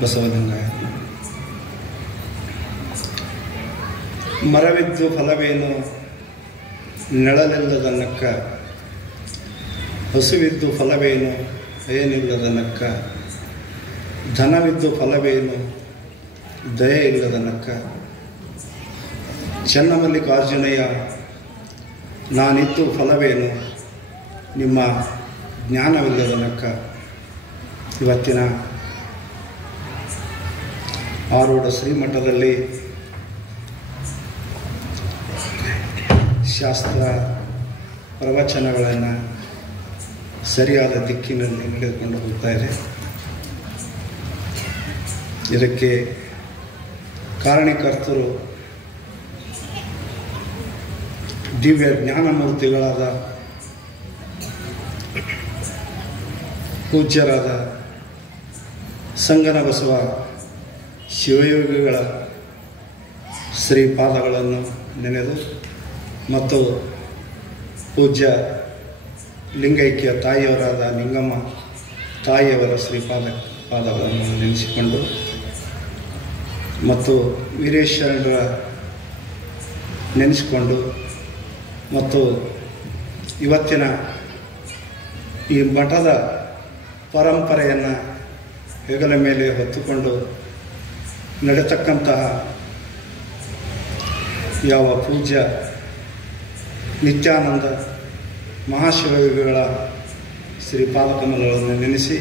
ಬಸವಲಿಂಗಾಯ. ಮರವಿದ್ದು ಫಲವೇನು ನೆಳಲಿಲ್ಲದ ನಕ್ಕ, ಹಸುವಿದ್ದು ಫಲವೇನು ಏನಿಲ್ಲದ ನಕ್ಕ, ಧನವಿದ್ದು ಫಲವೇನು ದಯೆ ಇಲ್ಲದ ನಕ್ಕ. ಚನ್ನಮಲ್ಲಿಕಾರ್ಜುನಯ್ಯ, ನಾನಿದ್ದು ಫಲವೇನು ನಿಮ್ಮ ಜ್ಞಾನವಿಲ್ಲದ ನಕ್ಕ. ಇವತ್ತಿನ ಆರೂಢ ಶ್ರೀಮಠದಲ್ಲಿ ಶಾಸ್ತ್ರ ಪ್ರವಚನಗಳನ್ನು ಸರಿಯಾದ ದಿಕ್ಕಿನಲ್ಲಿ ನಡೆದುಕೊಂಡು ಹೋಗ್ತಾ ಇದೆ. ಇದಕ್ಕೆ ಕಾರಣೀಕರ್ತರು ದಿವ್ಯ ಜ್ಞಾನಮೂರ್ತಿಗಳಾದ ಪೂಜ್ಯರಾದ ಸಂಗನ ಬಸವ ಶಿವಯೋಗಿಗಳ ಶ್ರೀಪಾದಗಳನ್ನು ನೆನೆದು ಮತ್ತು ಪೂಜ್ಯ ಲಿಂಗೈಕ್ಯ ತಾಯಿಯವರಾದ ಲಿಂಗಮ್ಮ ತಾಯಿಯವರ ಪಾದಗಳನ್ನು ನೆನೆಸಿಕೊಂಡು ಮತ್ತು ವೀರೇಶ್ವರರ ನೆನೆಸಿಕೊಂಡು ಮತ್ತು ಇವತ್ತಿನ ಈ ಮಠದ ಪರಂಪರೆಯನ್ನು ಹೆಗಲ ಮೇಲೆ ಹೊತ್ತುಕೊಂಡು ನಡೆತಕ್ಕಂತಹ ಯಾವ ಪೂಜ್ಯ ನಿತ್ಯಾನಂದ ಮಹಾಶಿವಯೋಗಿಗಳ ಶ್ರೀಪಾದಕಮಲಗಳನ್ನು ನೆನೆಸಿ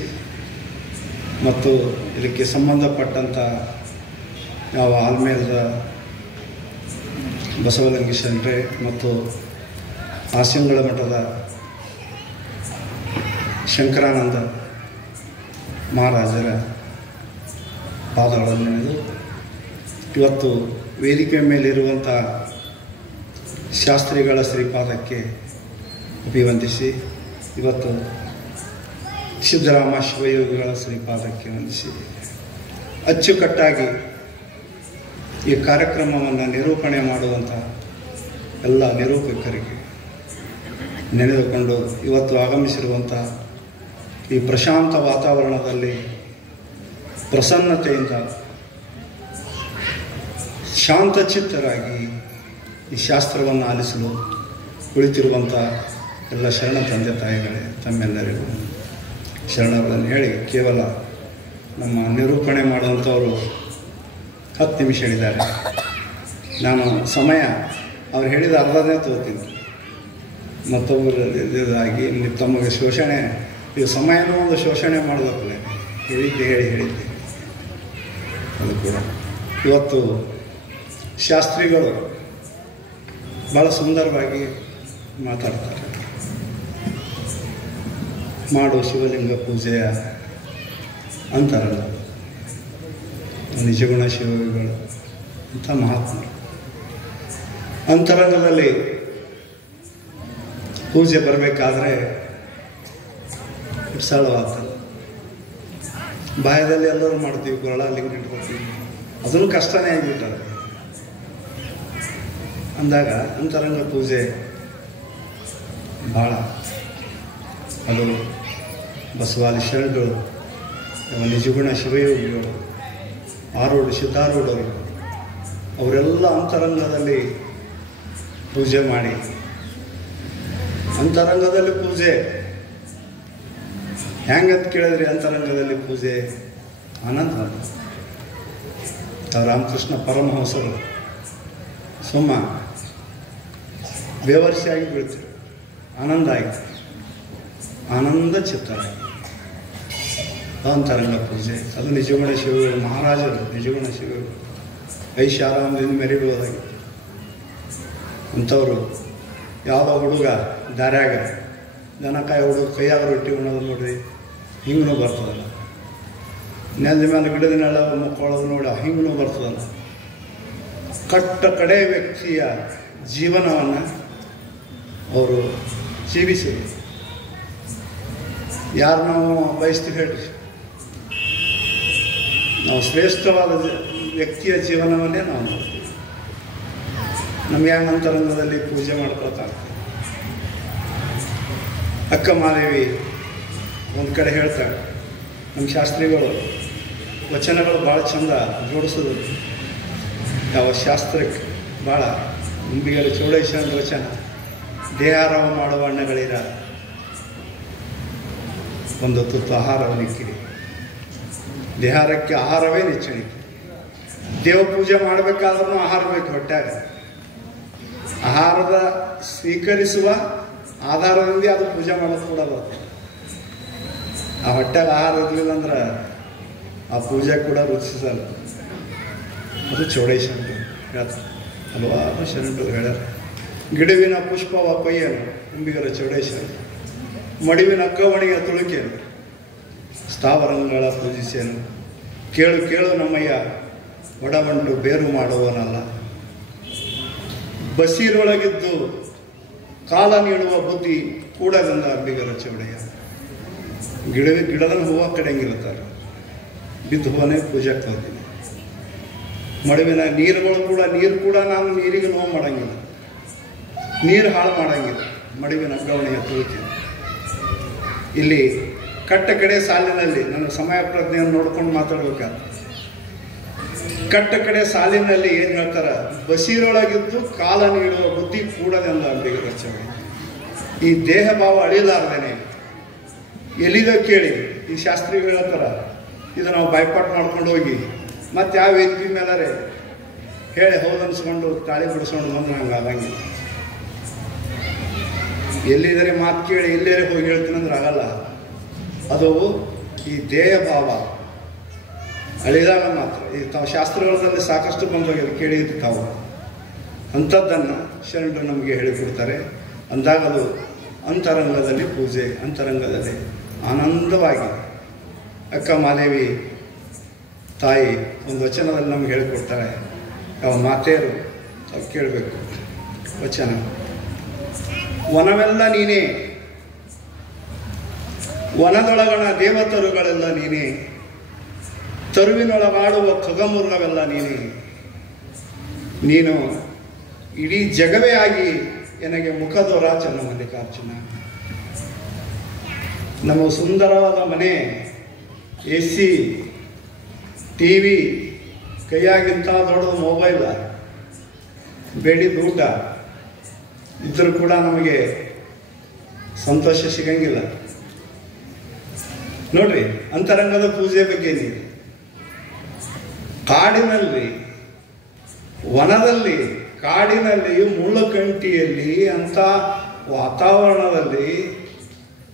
ಮತ್ತು ಇದಕ್ಕೆ ಸಂಬಂಧಪಟ್ಟಂಥ ಯಾವ ಆಲ್ಮೇಲದ ಬಸವಲಿಂಗೇಶ್ವರೇ ಮತ್ತು ಆಸಿಂಗಳ ಮಠದ ಶಂಕರಾನಂದ ಮಹಾರಾಜರ ಪಾದಗಳನ್ನು ನೆನೆದು ಇವತ್ತು ವೇದಿಕೆಯ ಮೇಲಿರುವಂಥ ಶಾಸ್ತ್ರಿಗಳ ಶ್ರೀಪಾದಕ್ಕೆ ಅಭಿವಂದಿಸಿ, ಇವತ್ತು ಸಿದ್ದರಾಮ ಶಿವಯೋಗಿಗಳ ಶ್ರೀಪಾದಕ್ಕೆ ವಂದಿಸಿ ಅಚ್ಚುಕಟ್ಟಾಗಿ ಈ ಕಾರ್ಯಕ್ರಮವನ್ನು ನಿರೂಪಣೆ ಮಾಡುವಂಥ ಎಲ್ಲ ನಿರೂಪಕರಿಗೆ ನೆನೆದುಕೊಂಡು ಇವತ್ತು ಆಗಮಿಸಿರುವಂಥ ಈ ಪ್ರಶಾಂತ ವಾತಾವರಣದಲ್ಲಿ ಪ್ರಸನ್ನತೆಯಿಂದ ಶಾಂತಚಿತ್ತರಾಗಿ ಈ ಶಾಸ್ತ್ರವನ್ನು ಆಲಿಸಲು ಕುಳಿತಿರುವಂಥ ಎಲ್ಲ ಶರಣ ತಂದೆ ತಾಯಿಗಳೇ, ತಮ್ಮೆಲ್ಲರಿಗೂ ಶರಣಗಳನ್ನು ಹೇಳಿ, ಕೇವಲ ನಮ್ಮ ನಿರೂಪಣೆ ಮಾಡುವಂಥವರು 10 ನಿಮಿಷ ಹೇಳಿದ್ದಾರೆ. ನಾನು ಸಮಯ ಅವ್ರು ಹೇಳಿದ ಅರ್ಧನೇ ತೋರ್ತೀನಿ. ಮತ್ತೊಬ್ಬರು ಇದಾಗಿ ತಮಗೆ ಶೋಷಣೆ, ಈ ಸಮಯನೂ ಒಂದು ಶೋಷಣೆ ಮಾಡೋದಕ್ಕಲೇ ಹೇಳಿದ್ದೆ. ಅದು ಕೂಡ ಇವತ್ತು ಶಾಸ್ತ್ರಿಗಳು ಭಾಳ ಸುಂದರವಾಗಿ ಮಾತಾಡ್ತಾರೆ. ಮಾಡು ಶಿವಲಿಂಗ ಪೂಜೆಯ ಅಂತರಂಗ, ನಿಜಗುಣ ಶಿವಯೋಗಿಗಳು ಅಂತ ಮಹಾತ್ಮರು ಅಂತರಂಗದಲ್ಲಿ ಪೂಜೆ ಬರಬೇಕಾದ್ರೆ ಸರಳವಾಗ್ತದೆ. ಬಾಯದಲ್ಲಿ ಎಲ್ಲರೂ ಮಾಡ್ತೀವಿ, ಕೊರಳ ಲಿಂಗ ಇಟ್ಕೊಳ್ತೀವಿ, ಅದನ್ನು ಕಷ್ಟನೇ ಆಗಿಬಿಟ್ಟದೆ. ಅಂದಾಗ ಅಂತರಂಗ ಪೂಜೆ ಭಾಳ, ಅದು ಬಸವಾದಿ ಶರಣರು, ನಿಜಗುಣ ಶಿವಯೋಗಿಗಳು, ಆರೂಢ ಸಿದ್ಧಾರೂಢರು, ಅವರೆಲ್ಲ ಅಂತರಂಗದಲ್ಲಿ ಪೂಜೆ ಮಾಡಿ, ಅಂತರಂಗದಲ್ಲಿ ಪೂಜೆ ಹೆಂಗಂತ ಕೇಳಿದ್ರಿ, ಅಂತರಂಗದಲ್ಲಿ ಪೂಜೆ ಆನಂದ. ರಾಮಕೃಷ್ಣ ಪರಮಹಂಸರು ಸುಮ್ಮ ಬೇವರ್ಸಿಯಾಗಿ ಬೀಳ್ತೀವಿ, ಆನಂದ ಆಯಿತು, ಆನಂದ ಚಿತ್ತ ಅಂತರಂಗ ಪೂಜೆ. ಅದು ನಿಜಗುಣ ಶಿವಗಳು ಮಹಾರಾಜರು, ನಿಜಗುಣ ಶಿವಗಳು ಐಷಾರಾಮದಿಂದ ಮೆರಿಬೋದಾಗಿತ್ತು. ಅಂಥವರು ಯಾವುದೋ ಹುಡುಗ ದಾರ್ಯಾಗ ದನಕಾಯಿ ಹುಡುಗ ಕೈಯಾಗ ರೊಟ್ಟಿ ಉಣ್ಣೋದು ನೋಡ್ರಿ, ಹಿಂಗೂ ಬರ್ತದಲ್ಲ. ನೆಲದ ಮೇಲೆ ಗಿಡದ ನೆಲ ಮಕ್ಕಳೋದು ನೋಡಿ ಹಿಂಗೂ ಬರ್ತದಲ್ಲ. ಕಟ್ಟ ಕಡೆ ವ್ಯಕ್ತಿಯ ಜೀವನವನ್ನು ಅವರು ಜೀವಿಸಿದರು. ಯಾರು ನಾವು ಬಯಸ್ತೀವಿ ಹೇಳ್ರಿ, ನಾವು ಶ್ರೇಷ್ಠವಾದ ವ್ಯಕ್ತಿಯ ಜೀವನವನ್ನೇ ನಾವು ನೋಡ್ತೀವಿ. ನಮಗೆ ಹ್ಯಾಂಗ ಅಂತರಂಗದಲ್ಲಿ ಪೂಜೆ ಮಾಡ್ಕೊಳ್ತಾರೆ. ಅಕ್ಕ ಮಾದೇವಿ ಒಂದು ಕಡೆ ಹೇಳ್ತಾಳೆ, ನಮ್ಮ ಶಾಸ್ತ್ರಿಗಳು ವಚನಗಳು ಭಾಳ ಚಂದ ಜೋಡಿಸೋದು. ಯಾವ ಶಾಸ್ತ್ರಕ್ಕೆ ಭಾಳ ಅಂಬಿಗರ ಚೌಡೇಶ್ವರನ ವಚನ, ದೇಹಾರಾವ ಮಾಡುವ ಅಣ್ಣಗಳಿರ ಒಂದು ತುತ್ತು ಆಹಾರವನಿಕ್ಕಿರಿ. ದೇಹಾರಕ್ಕೆ ಆಹಾರವೇ ನೆಚ್ಚಣಿಕೆ. ದೇವ ಪೂಜೆ ಮಾಡಬೇಕಾದ್ರೂ ಆಹಾರ ಬೇಕು ಹೊಟ್ಟಾಗ. ಆಹಾರದ ಸ್ವೀಕರಿಸುವ ಆಧಾರದಿಂದ ಅದು ಪೂಜೆ ಮಾಡೋದು ಕೂಡ ಬರ್ತದೆ. ಆ ಹೊಟ್ಟಾಗ ಆಹಾರ ಇರಲಿಲ್ಲ ಅಂದ್ರೆ ಆ ಪೂಜೆ ಕೂಡ ರುಚಿಸಲ್ಲ. ಅದು ಚೌಡೇಶ್ವರ ಹೇಳ್ತಾರೆ. ಹಲವಾರು ಶರಣರು ಹೇಳ್ಯಾರ. ಗಿಡವಿನ ಪುಷ್ಪವ ಕೊಯ್ಯನು ಅಂಬಿಗರ ಚೌಡೇಶ್ವರ, ಮಡಿವಿನ ಕವಣಿಯ ತುಳುಕೇನು ಸ್ಥಾವರಗಳ ಪೂಜಿಸೇನು. ಕೇಳು ಕೇಳು ನಮ್ಮಯ್ಯ ಒಡವಂಟು ಬೇರು ಮಾಡುವನಲ್ಲ, ಬಸೀರೊಳಗಿದ್ದು ಕಾಲ ನೀಡುವ ಬುದ್ಧಿ ಕೂಡದಿಂದ ಅಂಬಿಗರ ಚೌಡಯ್ಯ. ಗಿಡದ ಹೂವು ಕಡೆಯಂಗಿರ್ತಾರೆ, ಬಿದ್ದು ಹೂವನೇ ಪೂಜೆಗೆ ಹೋಗ್ತೀನಿ. ಮಡುವಿನ ನೀರು ಕೂಡ ನಾವು ನೀರಿಗೆ ನೋವು ಮಾಡಂಗಿಲ್ಲ, ನೀರು ಹಾಳು ಮಾಡಂಗಿಲ್ಲ. ಮಡುವಿನ ಗವಣೆಯ ತುಳುಕೇನು. ಇಲ್ಲಿ ಕಟ್ಟ ಕಡೆ ಸಾಲಿನಲ್ಲಿ ನನ್ನ ಸಮಯ ಪ್ರಜ್ಞೆಯನ್ನು ನೋಡ್ಕೊಂಡು ಮಾತಾಡ್ಬೇಕಾದ್ರೆ ಕಟ್ಟ ಕಡೆ ಸಾಲಿನಲ್ಲಿ ಏನು ಹೇಳ್ತಾರ, ಬಸೀರೊಳಗಿದ್ದು ಕಾಲ ನೀಡುವ ಬುದ್ಧಿ ಕೂಡದೆಂದ ಅಂಬಿಗರ ಚೌಡಯ್ಯ. ಈ ದೇಹ ಭಾವ ಅಳಿಲಾರ್ದೇನೆ ಎಲ್ಲಿದೋ ಕೇಳಿ ಈ ಶಾಸ್ತ್ರಿಗಳು ಹೇಳ್ತಾರ, ಇದು ನಾವು ಬಾಯ್ಪಾಟ್ ಮಾಡ್ಕೊಂಡು ಹೋಗಿ ಮತ್ತೆ ಯಾವ ವೇದಿಕೆ ಮೇಲಾರೆ ಹೇಳಿ ಹೌದನ್ಸ್ಕೊಂಡು ತಾಳಿ ಬಿಡಿಸ್ಕೊಂಡು ಬಂದ್ರೆ ಹಂಗೆ ಆಗಂಗಿಲ್ಲ. ಎಲ್ಲಿದರೆ ಮಾತು ಕೇಳಿ ಎಲ್ಲೇ ಹೋಗಿ ಹೇಳ್ತೀನಂದ್ರೆ ಆಗಲ್ಲ. ಅದು ಈ ದೇಹ ಭಾವ ಅಳಿದಾಗ ಮಾತ್ರ. ಈ ತಾವು ಶಾಸ್ತ್ರಗಳಲ್ಲಿ ಸಾಕಷ್ಟು ಬಂದೋಗ್ಯದು ಕೇಳಿದ್ದು ತಾವು. ಅಂಥದ್ದನ್ನು ಶರಣರು ನಮಗೆ ಹೇಳಿಕೊಡ್ತಾರೆ. ಅಂದಾಗ ಅದು ಅಂತರಂಗದಲ್ಲಿ ಪೂಜೆ, ಅಂತರಂಗದಲ್ಲಿ ಆನಂದವಾಗಿ. ಅಕ್ಕ ಮಾದೇವಿ ತಾಯಿ ಒಂದು ವಚನದಲ್ಲಿ ನಮ್ಗೆ ಹೇಳಿಕೊಡ್ತಾರೆ. ಯಾವ ಮಾತೆಯರು ತಾವು ಕೇಳಬೇಕು ವಚನ. ವನವೆಲ್ಲ ನೀನೇ, ವನದೊಳಗಣ ದೇವತರುಗಳೆಲ್ಲ ನೀನೇ, ತರುವಿನೊಳಗಾಡುವ ಖಗಮೃಗವೆಲ್ಲ ನೀನೇ. ನೀನು ಇಡೀ ಜಗವೇ ಆಗಿ ನನಗೆ ಮುಖದೋರ ಚನ್ನಮಲ್ಲಿಕಾರ್ಜುನ. ನಮ್ಮ ಸುಂದರವಾದ ಮನೆ, AC, TV, ಕೈಯಾಗಿಂತ ದೊಡ್ಡದು ಮೊಬೈಲ್, ಬೇಡಿದ ಊಟ ಇದ್ರೂ ಕೂಡ ನಮಗೆ ಸಂತೋಷ ಸಿಗಂಗಿಲ್ಲ. ನೋಡ್ರಿ, ಅಂತರಂಗದ ಪೂಜೆ ಬಗ್ಗೆ ನೀವು ಕಾಡಿನಲ್ಲಿ, ವನದಲ್ಲಿ, ಕಾಡಿನಲ್ಲಿ, ಮುಳ್ಳುಕಂಟಿಯಲ್ಲಿ ಅಂಥ ವಾತಾವರಣದಲ್ಲಿ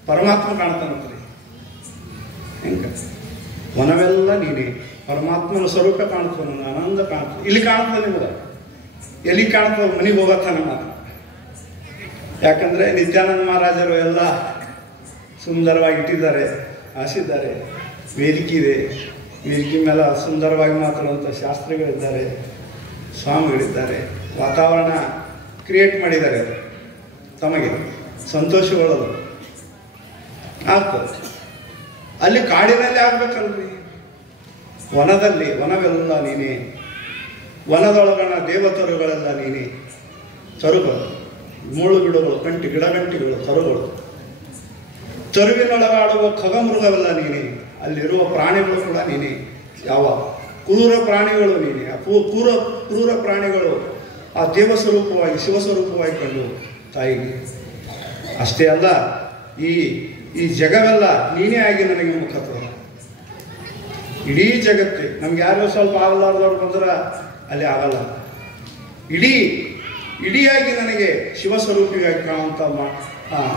ಪರಮಾತ್ಮ ಕಾಣ್ತಾನಂತ್ರಿ. ಹೆಂಗ ವನವೆಲ್ಲ ನೀನೇ, ಪರಮಾತ್ಮನ ಸ್ವರೂಪ ಕಾಣ್ತಾನ, ಆನಂದ ಕಾಣ್ತದೆ. ಇಲ್ಲಿ ಕಾಣ್ತದೆ ನಿಮ್ಗೆ, ಎಲ್ಲಿ ಕಾಣ್ತದೆ? ಮನೆಗೆ ಹೋಗತ್ತಾನೆ ಮಾತ್ರ. ಯಾಕಂದರೆ ನಿತ್ಯಾನಂದ ಮಹಾರಾಜರು ಎಲ್ಲ ಸುಂದರವಾಗಿ ಇಟ್ಟಿದ್ದಾರೆ, ಹಾಸಿದ್ದಾರೆ. ವೇದಿಕೆ ಇದೆ, ವೇದಿಕೆ ಮೇಲೆ ಸುಂದರವಾಗಿ ಮಾತಾಡುವಂಥ ಶಾಸ್ತ್ರಿಗಳಿದ್ದಾರೆ, ಸ್ವಾಮಿಗಳಿದ್ದಾರೆ. ವಾತಾವರಣ ಕ್ರಿಯೇಟ್ ಮಾಡಿದ್ದಾರೆ, ತಮಗೆ ಸಂತೋಷಗೊಳ್ಳೋದು ಆಗ್ತದೆ. ಅಲ್ಲಿ ಕಾಡಿನಲ್ಲಿ ಆಗ್ಬೇಕಲ್ರಿ. ವನದಲ್ಲಿ, ವನವೆಲ್ಲ ನೀನೇ, ವನದೊಳಗಣ ದೇವತರುಗಳೆಲ್ಲ ನೀನೇ. ತರುಗಳು, ಮುಳ್ಳು ಗಿಡಗಳು, ಗಿಡಗಂಟಿಗಳು, ತರುಗಳು. ತರುವಿನೊಳಗಾಡುವ ಖಗಮೃಗವೆಲ್ಲ ನೀನೇ. ಅಲ್ಲಿರುವ ಪ್ರಾಣಿಗಳು ಕೂಡ ನೀನೇ. ಯಾವ ಕ್ರೂರ ಪ್ರಾಣಿಗಳು ನೀನೇ. ಆ ಕ್ರೂರ ಪ್ರಾಣಿಗಳು ಆ ದೇವಸ್ವರೂಪವಾಗಿ, ಶಿವಸ್ವರೂಪವಾಗಿ ಕಂಡು ತಾಯಿಗೆ. ಅಷ್ಟೇ ಅಲ್ಲ, ಈ ಜಗವೆಲ್ಲ ನೀನೇ ಆಗಿ ನನಗೆ ಮುಖ ತೋರ. ಇಡೀ ಜಗತ್ತೇ ನಮ್ಗೆ ಯಾರೋ ಸ್ವಲ್ಪ ಆಗಲಾರ್ದವ್ರು ಬಂದ್ರೆ ಅಲ್ಲಿ ಆಗಲ್ಲ. ಇಡಿಯಾಗಿ ನನಗೆ ಶಿವಸ್ವರೂಪಿಗಾಗಿ ಕಾಣುವಂಥ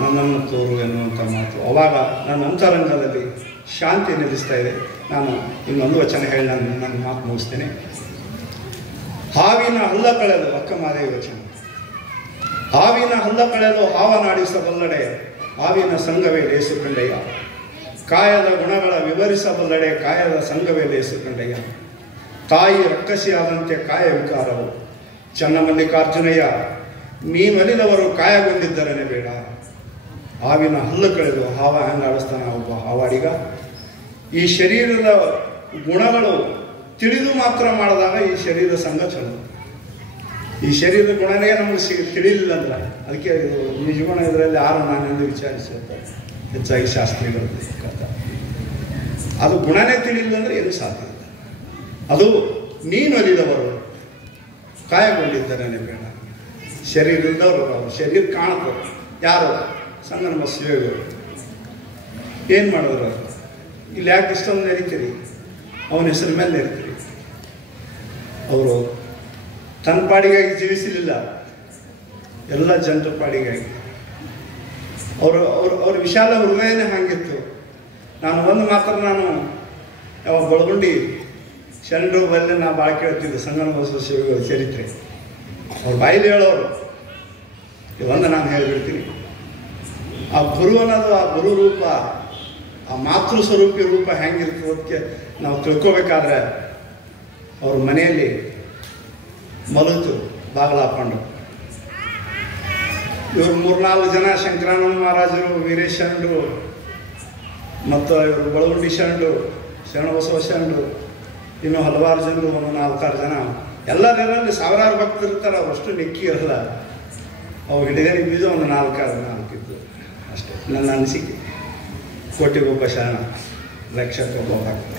ನನ್ನನ್ನು ತೋರು ಎನ್ನುವಂಥ ಮಾತು. ಅವಾಗ ನನ್ನ ಅಂತರಂಗದಲ್ಲಿ ಶಾಂತಿ ನೆಲೆಸ್ತಾ ಇದೆ. ನಾನು ಇನ್ನೊಂದು ವಚನ ಹೇಳಿ ನನ್ನ ಮಾತು ಮುಗಿಸ್ತೇನೆ. ಹಾವಿನ ಹಲ್ಲ ಕಳೆದು, ಅಕ್ಕ ಮಾದೇವಿ ವಚನ. ಹಾವಿನ ಹಲ್ಲ ಕಳೆದು ಹಾವನಾಡಿಸಬಲ್ಲಡೆ, ಹಾವಿನ ಸಂಘವೇ ಲೇಸು ಕಂಡಯ್ಯ. ಕಾಯದ ಗುಣಗಳ ವಿವರಿಸಬಲ್ಲಡೆ, ಕಾಯದ ಸಂಘವೇ ಲೇಸು ಕಂಡಯ್ಯ. ತಾಯಿ ರಕ್ಕಸಿಯಾದಂತೆ ಕಾಯ ವಿಕಾರವು. ಚನ್ನಮಲ್ಲಿಕಾರ್ಜುನಯ್ಯ, ನೀನೊಲಿದವರು ಕಾಯಗೊಂಡಿದ್ದರೇ ಬೇಡ. ಹಾವಿನ ಹಲ್ಲು ಕಳೆದು ಹಾವ ಹೆಂಗೆ ಆಡಿಸ್ತಾನ ಒಬ್ಬ ಹಾವಾಡಿಗ. ಈ ಶರೀರದ ಗುಣಗಳು ತಿಳಿದು ಮಾತ್ರ ಮಾಡಿದಾಗ ಈ ಶರೀರ ಸಂಘ ಚಲೋ. ಈ ಶರೀರದ ಗುಣನೇ ನಮಗೆ ತಿಳಿಲಿಲ್ಲ ಅಂದ್ರೆ ಅದಕ್ಕೆ ನಿಜ ಗುಣ ಇದರಲ್ಲಿ ಯಾರು ನಾನೆಂದು ವಿಚಾರಿಸುತ್ತಾರೆ ಹೆಚ್ಚಾಗಿ ಶಾಸ್ತ್ರಿಗಳು ಕಥ. ಅದು ಗುಣನೇ ತಿಳಿಲಿಲ್ಲ ಅಂದರೆ ಏನು ಸಾಧ್ಯ ಇಲ್ಲ. ಅದು ನೀನು ಅರಿದವರು ಕಾಯಗೊಂಡಿದ್ದಾರೆ ಬೇಡ. ಶರೀರ ಇದ್ದವರು ಅವರು ಶರೀರ ಕಾಣ್ತಾರೆ. ಯಾರು? ಸಂಗನ ಬಸವೇಶ್ವರರು. ಏನು ಮಾಡಿದ್ರು ಅವರು? ಇಲ್ಲಿ ಯಾಕೆ ಇಷ್ಟೊಂದು ನಡೀತೀರಿ? ಅವನ ಹೆಸರು ಮೇಲೆ ನಡೀತೀರಿ. ಅವರು ತನ್ನ ಪಾಡಿಗಾಗಿ ಜೀವಿಸಲಿಲ್ಲ, ಎಲ್ಲ ಜನರ ಪಾಡಿಗಾಗಿ. ಅವ್ರ ವಿಶಾಲ ಹೃದಯನೇ ಹಾಗಿತ್ತು. ನಾನು ಒಂದು ಮಾತ್ರ ನಾನು ಯಾವಾಗ ಬಳಗುಂಡಿ ಶರಣರು ಬಲ್ಲಿ ನಾ ಭಾಳ ಕೇಳ್ತಿದ್ದೆ ಸಂಗನ ಬಸವೇಶ್ವರ ಚರಿತ್ರೆ. ಅವ್ರ ಬಾಯಿಲಿ ಹೇಳೋರು ಒಂದು ನಾನು ಹೇಳಿಬಿಡ್ತೀನಿ. ಆ ಗುರು ಅನ್ನೋದು, ಆ ಗುರು ರೂಪ, ಆ ಮಾತೃ ಸ್ವರೂಪಿ ರೂಪ ಹೆಂಗಿರ್ತದಕ್ಕೆ ನಾವು ತಿಳ್ಕೊಬೇಕಾದ್ರೆ ಅವ್ರ ಮನೆಯಲ್ಲಿ ಮಲತು ಬಾಗಿಲು ಹಾಕೊಂಡು ಇವರು 3-4 ಜನ ಶಂಕರಾನಂದ ಮಹಾರಾಜರು, ವೀರೇಶ ಶರಣರು ಮತ್ತು ಇವರು ಬಳಗುಂಡಿ ಶರಣರು, ಶರಣಬಸವ ಶರಣರು, ಇನ್ನೂ ಹಲವಾರು ಜನರು, ಒಂದು 4-6 ಜನ, ಎಲ್ಲರಲ್ಲಿ ಸಾವಿರಾರು ಭಕ್ತರು ಇರ್ತಾರೆ. ಅವರಷ್ಟು ನೆಕ್ಕಿ ಇರಲ್ಲ. ಅವು ಹಿಡಿಗರಿಗೆ ಬೀಜ ಒಂದು 4 ಇದ್ದು ಅಷ್ಟೇ ನನ್ನ ಅನಿಸಿಕೆ. ಕೋಟಿಗೊಬ್ಬ ಶರಣ, ಲಕ್ಷಕ್ಕೊಬ್ಬ ಭಕ್ತ.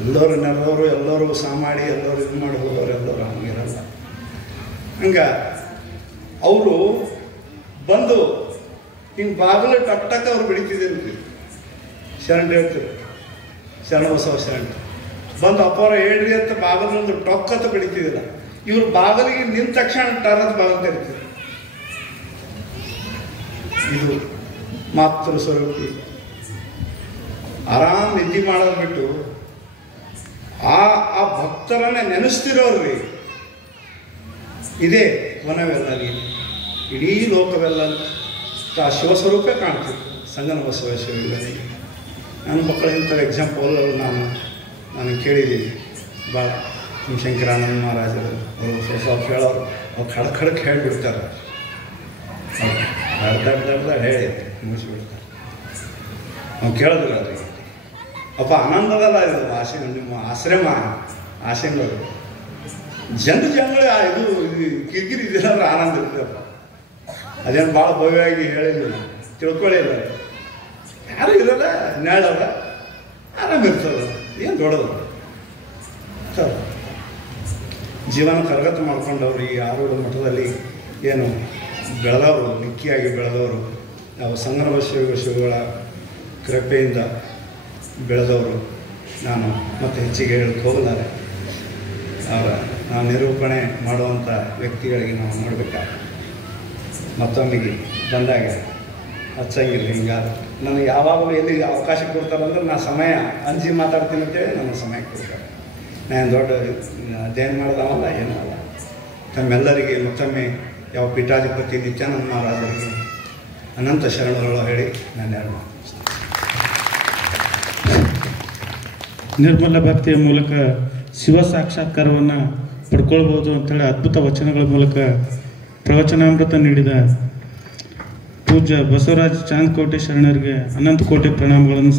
ಎಲ್ಲರೂ ನೆರೆದವರು, ಎಲ್ಲರೂ ಸಾಮಾಡಿ, ಎಲ್ಲರೂ ಇದು ಮಾಡಿ ಹೋದವರು, ಎಲ್ಲರೂ ಹಂಗಿರಲ್ಲ. ಹಂಗೆ ಅವರು ಬಂದು ಹಿಂಗೆ ಬಾಗಿಲು ಟಕ್ ಅವ್ರು ಬೆಳಿತಿದ್ದೆ ಅಂತೀವಿ. ಶರಣರು ಹೇಳ್ತೀವಿ, ಶರಣಬಸವ ಶರಣರು ಬಂದು ಅಪ್ಪವರ ಹೇಳ್ರಿ ಅಂತ ಬಾಗಿಲೊಂದು ಟೊಕ್ಕತ್ತ ಬೆಳಿತಿದ್ದಿಲ್ಲ. ಇವ್ರು ಬಾಗಿಲಿಗೆ ನಿಂತ ತಕ್ಷಣ ಟರದ ಬಾಗಿಲು ತೆರಿತೀವಿ. ಇದು ಮಾತೃ ಸ್ವರೂಪಿ. ಆರಾಮ್ ನಿದ್ದೆ ಮಾಡೋದು ಬಿಟ್ಟು ಆ ಭಕ್ತರನ್ನೇ ನೆನೆಸ್ತಿರೋರ್ರಿ. ಇದೇ ವನವೆಲ್ಲಲ್ಲಿ ಇಡೀ ಲೋಕವೆಲ್ಲ ಆ ಶಿವಸ್ವರೂಪೇ ಕಾಣ್ತಿತ್ತು ಸಂಗನ ಬಸವೇಶ್ವರರಿಗೆ. ನನ್ನ ಮಕ್ಕಳ ಇಂಥ ಎಕ್ಸಾಂಪಲ್ ನಾನು ಕೇಳಿದ್ದೀನಿ ಭಾಳ. ನಮ್ಮ ಶಂಕರಾನಂದ ಮಹಾರಾಜರು ಅವರು ಸ್ವಲ್ಪ ಹೇಳೋರು, ಅವ್ರು ಖಡಕ್ ಹೇಳಿಬಿಡ್ತಾರೆ, ದಡ್ಡ ಹೇಳಿ ಮುಗಿಸ್ಬಿಡ್ತಾರೆ. ಅವ್ನು ಕೇಳಿದ್ರು ಅವ್ರಿಗೆ, ಅಪ್ಪ ಆನಂದದಲ್ಲ ಇದು ಆಸೆ, ನಿಮ್ಮ ಆಶ್ರಮ ಆಶೆಗಳು ಜನಗಳು ಇದು ಕಿರಿಕಿರಿ ಇದ್ರೆ ಆನಂದ ಇರ್ತದಪ್ಪ. ಅದೇನು ಭಾಳ ಭವ್ಯವಾಗಿ ಹೇಳಿಲ್ಲ, ತಿಳ್ಕೊಳ್ಳಿಲ್ಲ. ಯಾರು ಇರಲ್ಲ, ನ್ಯಾಳಲ್ಲ, ಆರಾಮಿರ್ತದೆ. ಏನು ದೊಡ್ಡದು ಜೀವನ ಕರಗತ ಮಾಡ್ಕೊಂಡವ್ರು ಈ ಆರೂಢ ಮಠದಲ್ಲಿ ಏನು ಬೆಳೆದವರು, ನಿಕ್ಕಿಯಾಗಿ ಬೆಳೆದವರು, ನಾವು ಸಂಗನ ಬಸವೇಶ್ವರಗಳ ಕೃಪೆಯಿಂದ ಬೆಳೆದವರು. ನಾನು ಮತ್ತೆ ಹೆಚ್ಚಿಗೆ ಹೇಳಕ್ಕೆ ಹೋಗಲಾರೆ. ನಾವು ನಿರೂಪಣೆ ಮಾಡುವಂಥ ವ್ಯಕ್ತಿಗಳಿಗೆ ನಾವು ನೋಡ್ಬೇಕಾದ್ರೆ ಮತ್ತೊಮ್ಮಿಗೆ ಬಂದಾಗ ಹಚ್ಚಂಗಿಲ್ಲ. ಹಿಂಗಾದ ನನಗೆ ಯಾವಾಗಲೂ ಎಲ್ಲಿ ಅವಕಾಶ ಕೊಡ್ತಾರಂದ್ರೆ ನಾ ಸಮಯ ಅಂಜಿ ಮಾತಾಡ್ತೀನಿ ಅಂತೇಳಿ ನನಗೆ ಸಮಯ ಕೊಡ್ತಾರೆ. ನಾನು ದೊಡ್ಡ ಅಧ್ಯಯನ ಮಾಡಿದವಲ್ಲ, ಏನೂ ಅಲ್ಲ. ತಮ್ಮೆಲ್ಲರಿಗೆ ಮತ್ತೊಮ್ಮೆ ಯಾವ ಪೀಠಾಧಿಪತಿ ನಿತ್ಯಾನಂದ ಮಹಾರಾಜರಿಗೆ ಅನಂತ ಶರಣಗಳು ಹೇಳಿ ನಾನು ಎರಡು ನಿರ್ಮಲ ಭಕ್ತಿಯ ಮೂಲಕ ಶಿವ ಸಾಕ್ಷಾತ್ಕಾರವನ್ನು ಪಡ್ಕೊಳ್ಬೋದು ಅಂಥೇಳಿ ಅದ್ಭುತ ವಚನಗಳ ಮೂಲಕ ಪ್ರವಚನಾಮೃತ ನೀಡಿದ ಪೂಜ್ಯ ಬಸವರಾಜ ಚಾಂದ್ಕೋಟೆ ಶರಣರಿಗೆ ಅನಂತ ಕೋಟಿ ಪ್ರಣಾಮಗಳನ್ನು